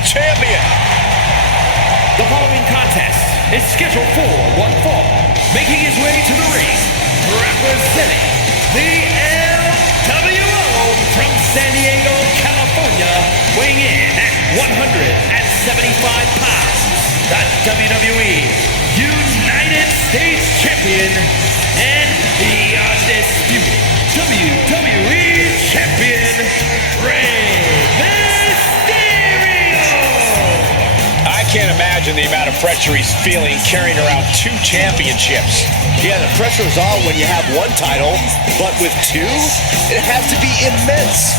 World Champion. The following contest is scheduled for one fall. Making his way to the ring, representing the ALPO from San Diego, California, weighing in at 175 pounds, the WWE United States Champion and the undisputed WWE Champion, Rey Mysterio! I can't imagine the amount of pressure he's feeling carrying around 2 championships. Yeah, the pressure is on when you have one title, but with 2, it has to be immense.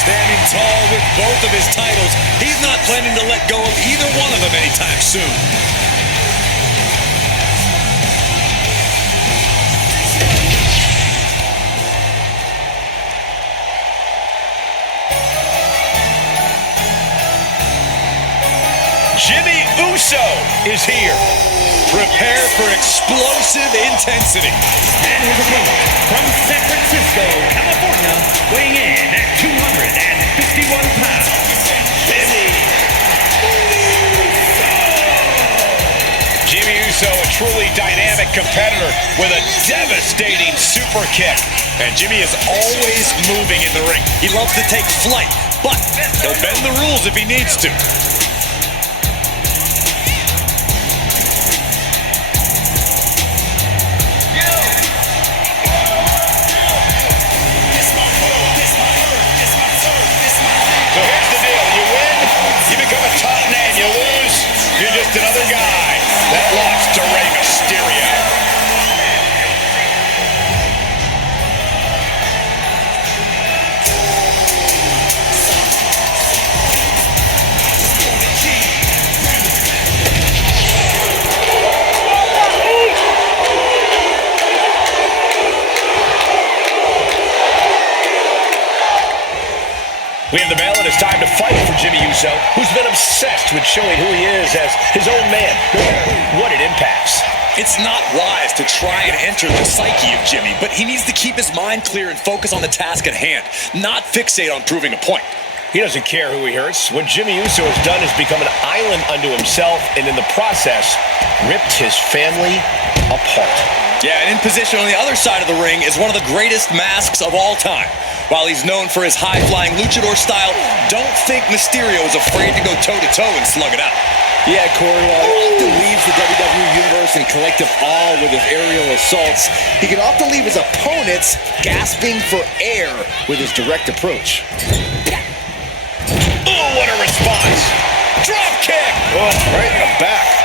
Standing tall with both of his titles, he's not planning to let go of either one of them anytime soon. Jimmy Uso is here. Prepare for explosive intensity. And his opponent from San Francisco, California, weighing in at 251 pounds, Jimmy Uso. Jimmy Uso, a truly dynamic competitor with a devastating super kick. And Jimmy is always moving in the ring. He loves to take flight, but he'll bend the rules if he needs to. You lose, you're just another guy that lost to Rey Mysterio. We have the bell, and it's time to fight for Jimmy Uso, who's been obsessed with showing who he is as his own man, no matter what it impacts. It's not wise to try and enter the psyche of Jimmy, but he needs to keep his mind clear and focus on the task at hand, not fixate on proving a point. He doesn't care who he hurts. What Jimmy Uso has done is become an island unto himself, and in the process, ripped his family apart. Yeah, and in position on the other side of the ring is one of the greatest masks of all time. While he's known for his high-flying luchador style, don't think Mysterio is afraid to go toe-to-toe and slug it out. Yeah, Corey, while he often leaves the WWE Universe in collective awe with his aerial assaults, he can often leave his opponents gasping for air with his direct approach. Oh, what a response! Drop kick! Oh, right in the back.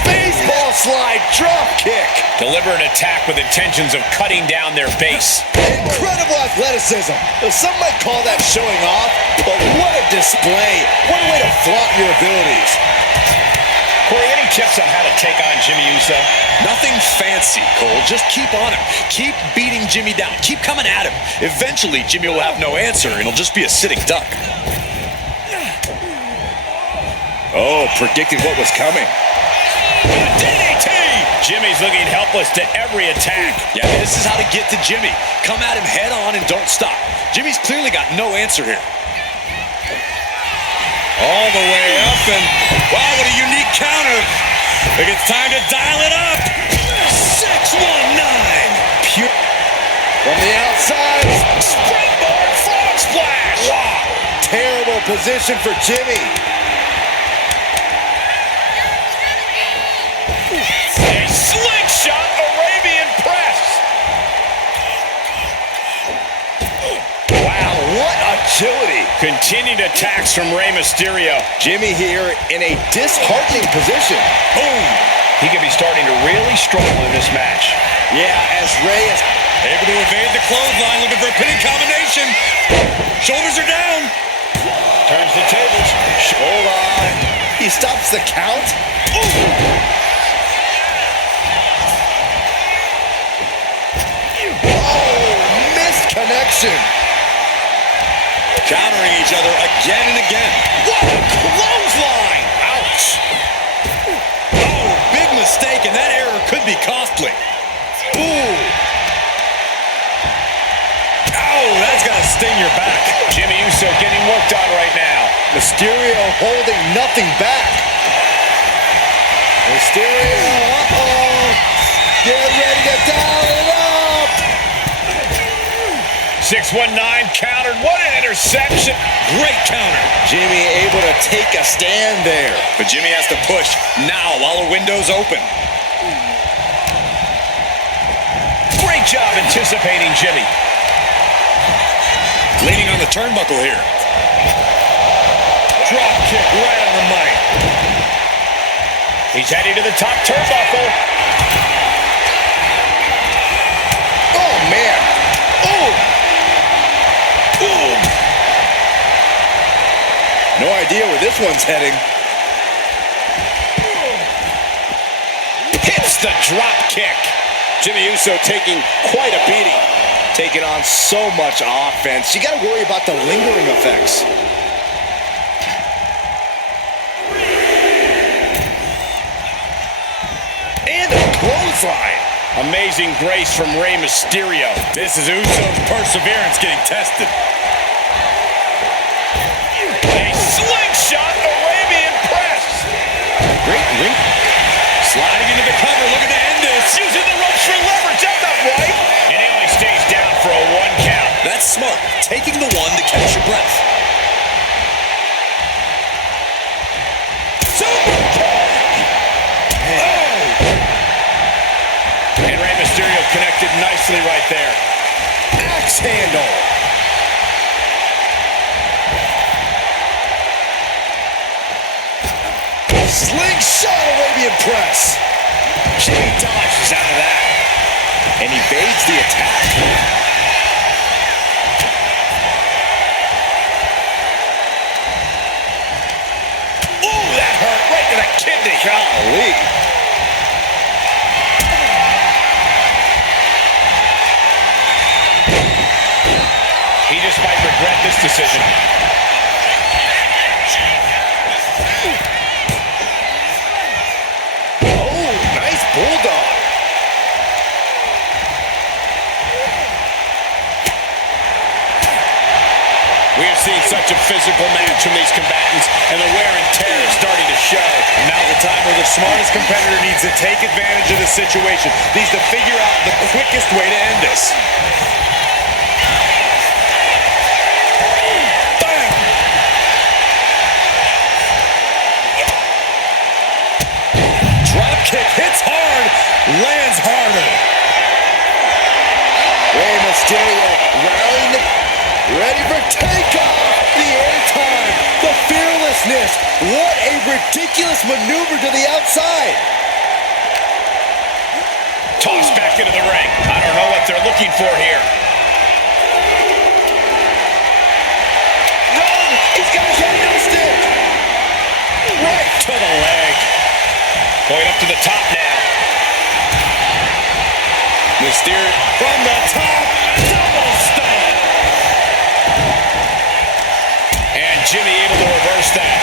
Baseball slide drop kick. Deliberate attack with intentions of cutting down their base. Incredible athleticism. Some might call that showing off, but what a display. What a way to flaunt your abilities. Corey, any tips on how to take on Jimmy Uso? Nothing fancy, Cole. Just keep on him. Keep beating Jimmy down. Keep coming at him. Eventually, Jimmy will have no answer, and he'll just be a sitting duck. Oh, predicted what was coming. DDT! Jimmy's looking helpless to every attack. Yeah, this is how to get to Jimmy. Come at him head on and don't stop. Jimmy's clearly got no answer here. All the way up, and wow, what a unique counter. I think it's time to dial it up. 619. Pure. From the outside. Springboard frog splash. Wow. Terrible position for Jimmy. A slingshot Arabian press. Wow, what agility. Continued attacks from Rey Mysterio. Jimmy here in a disheartening position. Boom. He could be starting to really struggle in this match. Yeah, as Rey is able to evade the clothesline, looking for a pinning combination. Shoulders are down. Turns the tables. Hold on. He stops the count. Ooh. submission. Countering each other again and again. What a clothesline. Ouch. Oh, big mistake, and that error could be costly. Ooh. Oh, that's gonna sting your back. Jimmy Uso getting worked on right now. Mysterio holding nothing back. Mysterio, uh-oh. Get ready to dial it up. 619 countered. What an interception. Great counter. Jimmy able to take a stand there. But Jimmy has to push now while the window's open. Great job anticipating Jimmy. Leaning on the turnbuckle here. Drop kick right on the money. He's heading to the top turnbuckle. Oh, man. Oh. Ooh. No idea where this one's heading. Hits the drop kick. Jimmy Uso taking quite a beating. Taking on so much offense. You got to worry about the lingering effects. And a clothesline. Amazing grace from Rey Mysterio. This is Uso's perseverance getting tested. A slingshot Arabian press. Great ring. Sliding into the cover, looking to end this. Using the ropes for leverage. That's not right. And he only stays down for a 1 count. That's smart. Taking the one to catch your breath. Super kick. Oh. And Rey Mysterio connected nicely right there. Axe handle. Slingshot Arabian press. Jimmy dodges out of that. And evades the attack. Ooh, that hurt right to the kidney. Golly. He just might regret this decision. Oh, nice bulldog. We have seen such a physical match from these combatants, and the wear and tear is starting to show. Now's the time where the smartest competitor needs to take advantage of the situation. Needs to figure out the quickest way to end this. Bam! Drop kick hits hard, lands harder. Rey Mysterio rallying the... Ready for takeoff! The airtime, the fearlessness. What a ridiculous maneuver to the outside. Tossed back into the ring. I don't know what they're looking for here. Run! He's got a kendo stick. Right to the leg. Going up to the top now. Mysterio from the top, double stomp. And Jimmy able to reverse that.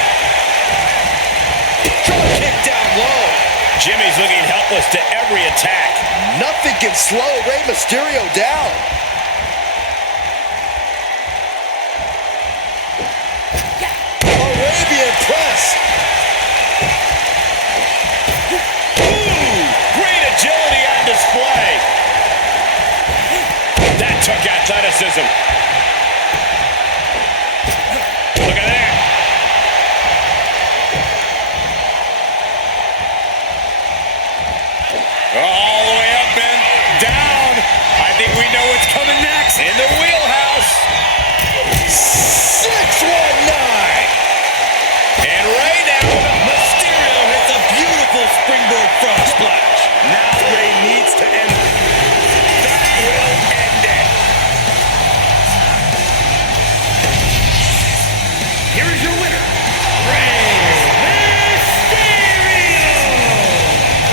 Drop kick down low. Jimmy's looking helpless to every attack. Nothing can slow Rey Mysterio down. Arabian press. Ooh, great agility on display. That took athleticism. Look at that. All the way up and down. I think we know what's coming next. In the wheelhouse. 619. And right now, Mysterio hits a beautiful springboard front splash. Now Rey needs to end it. that will end it. Here is your winner, Rey Mysterio!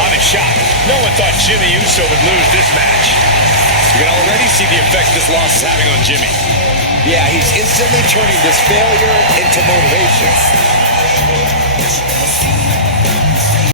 I'm in shock. No one thought Jimmy Uso would lose this match. You can already see the effect this loss is having on Jimmy. Yeah, he's instantly turning this failure into motivation.